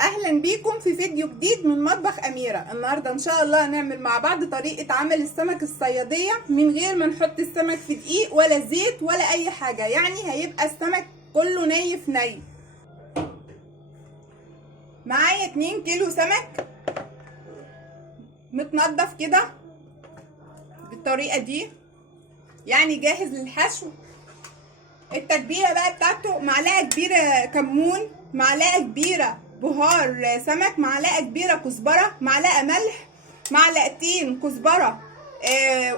اهلا بيكم في فيديو جديد من مطبخ اميره. النهارده ان شاء الله هنعمل مع بعض طريقه عمل السمك الصياديه من غير ما نحط السمك في دقيق ولا زيت ولا اي حاجه، يعني هيبقى السمك كله ني في ني. معايا 2 كيلو سمك متنضف كده بالطريقه دي، يعني جاهز للحشو. التتبيله بقى بتاعته: معلقه كبيره كمون، معلقه كبيره بهار سمك، معلقه كبيره كزبره، معلقه ملح، معلقتين كزبره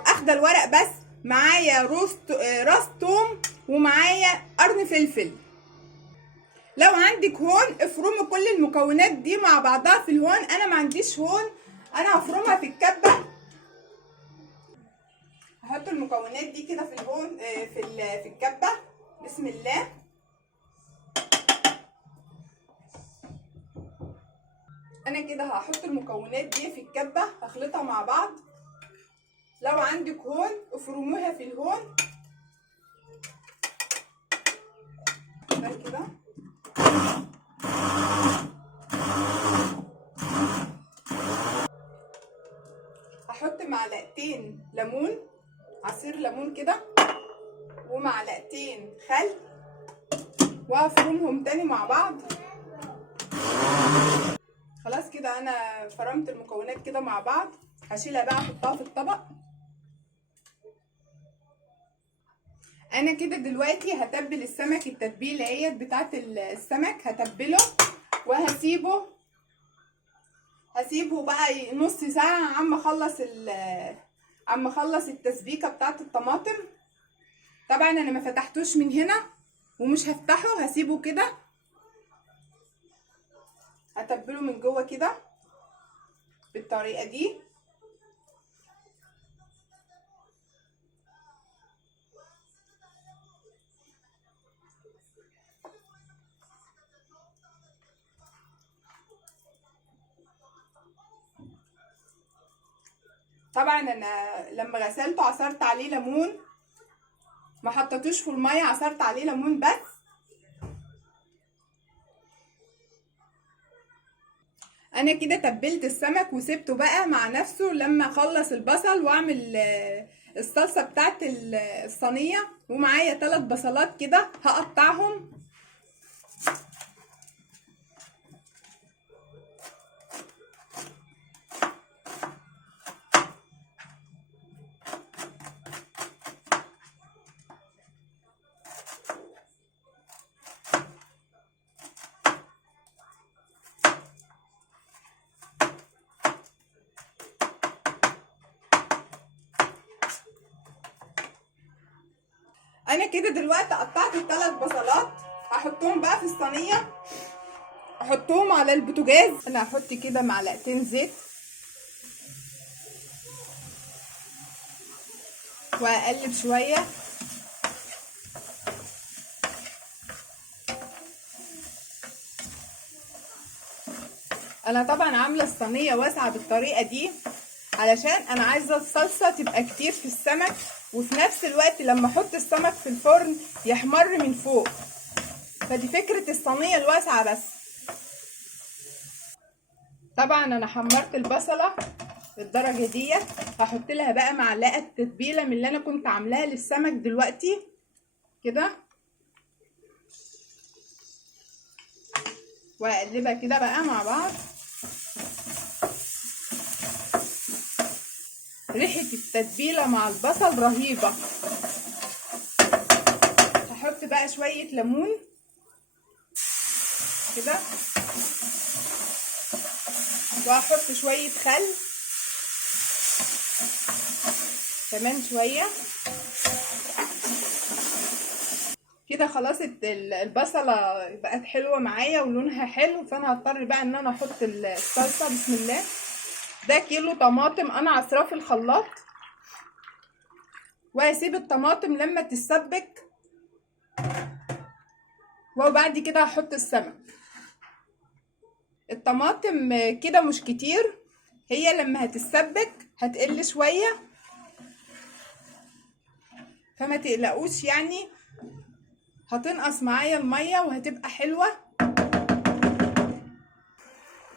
اخده الورق بس، معايا راس توم، ومعايا قرن فلفل. لو عندك هون افرمي كل المكونات دي مع بعضها في الهون. انا ما عنديش هون، انا هفرمها في الكبه. هحط المكونات دي كده في الهون في الكبه. بسم الله. انا كده هحط المكونات دي في الكبه، هخلطها مع بعض. لو عندك هون افرموها في الهون كده. هحط معلقتين ليمون، عصير ليمون كده، ومعلقتين خل، وهفرمهم تاني مع بعض. خلاص كده انا فرمت المكونات كده مع بعض. هشيلها بقى احطها في الطبق. انا كده دلوقتي هتبل السمك التتبيله اهيت بتاعت السمك، هتبله وهسيبه بقى نص ساعه عم اخلص التسبيكه بتاعت الطماطم. طبعا انا ما فتحتوش من هنا ومش هفتحه، هسيبه كده. هتبله من جوه كده بالطريقه دي. طبعا انا لما غسلته عصرت عليه ليمون، ما حطيتوش في الميه، عصرت عليه ليمون بس. انا كده تبلت السمك وسبته بقى مع نفسه لما اخلص البصل واعمل الصلصه بتاعت الصينيه. ومعايا 3 بصلات كده هقطعهم. انا كده دلوقتي قطعت ال3 بصلات، هحطهم بقى في الصينيه، احطهم على البوتاجاز. انا هحط كده معلقتين زيت واقلب شويه. انا طبعا عامله الصينيه واسعه بالطريقه دي علشان انا عايزه الصلصه تبقى كتير في السمك، وفي نفس الوقت لما احط السمك في الفرن يحمر من فوق. فدي فكره الصينيه الواسعه بس. طبعا انا حمرت البصله بالدرجه ديت. هحط لها بقى معلقه تتبيله من اللي انا كنت عاملاها للسمك دلوقتي كده، واقلبها كده بقى مع بعض. ريحه التتبيله مع البصل رهيبه. هحط بقى شويه ليمون كده، وهحط شويه خل كمان شويه كده. خلاص البصله بقت حلوه معايا ولونها حلو، فانا هضطر بقى ان انا احط الصلصه. بسم الله. ده كيلو طماطم انا عصراه في الخلاط، وهسيب الطماطم لما تتسبك، وبعد كده هحط السمك. الطماطم كده مش كتير، هي لما هتتسبك هتقل شويه، فما تقلقوش، يعني هتنقص معايا الميه وهتبقى حلوه.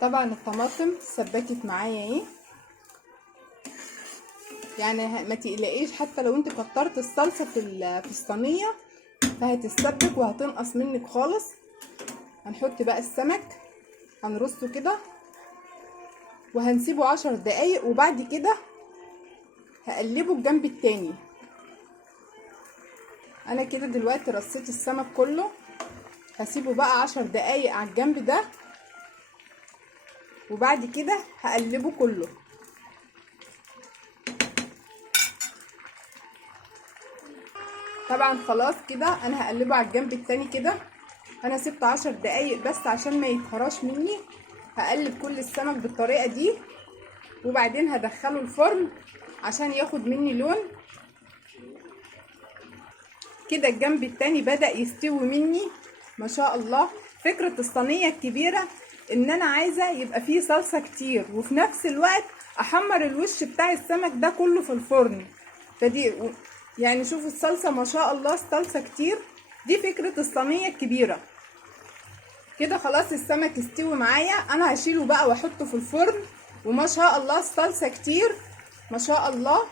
طبعا الطماطم سبكت معايا اهي، يعني ما تقلقيش حتى لو انت كترت الصلصه في الصينيه فهتتسبك وهتنقص منك خالص. هنحط بقى السمك، هنرصه كده وهنسيبه 10 دقايق، وبعد كده هقلبه الجنب التاني. انا كده دلوقتي رصيت السمك كله، هسيبه بقى 10 دقايق على الجنب ده، وبعد كده هقلبه كله. طبعا خلاص كده انا هقلبه على الجنب التاني كده. انا سبت 10 دقايق بس عشان ما يتهراش مني. هقلب كل السمك بالطريقه دي، وبعدين هدخله الفرن عشان ياخد مني لون كده. الجنب التاني بدأ يستوي مني ما شاء الله. فكرة الصينية الكبيرة ان انا عايزة يبقى فيه صلصة كتير، وفي نفس الوقت احمر الوش بتاع السمك ده كله في الفرن. فدي يعني شوفوا الصلصة ما شاء الله، الصلصة كتير. دي فكرة الصينية الكبيرة. كده خلاص السمك استوي معايا، انا هشيله بقى واحطه في الفرن. وما شاء الله الصلصة كتير ما شاء الله.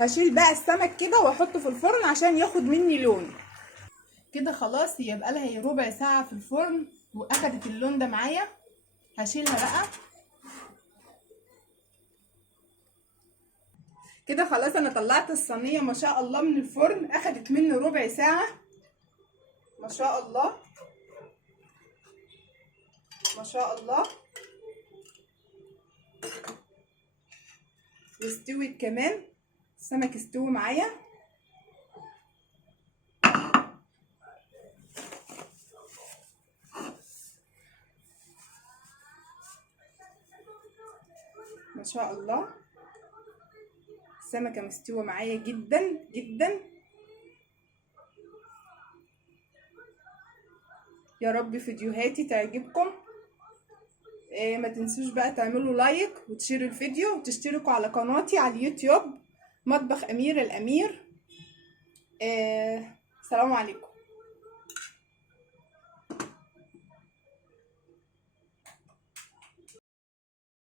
هشيل بقى السمك كده واحطه في الفرن عشان ياخد مني لون. كده خلاص هي بقى لها ربع ساعة في الفرن واخدت اللون ده معايا. هشيلها بقى كده. خلاص انا طلعت الصينية ما شاء الله من الفرن، اخدت مني ربع ساعة ما شاء الله ما شاء الله. واستوت كمان، السمك استوى معايا. ما شاء الله السمكة مستوى معايا جدا جدا. يا رب فيديوهاتي تعجبكم. ما تنسوش بقى تعملوا لايك وتشيروا الفيديو وتشتركوا على قناتي على اليوتيوب مطبخ أميرة الأمير. سلام عليكم.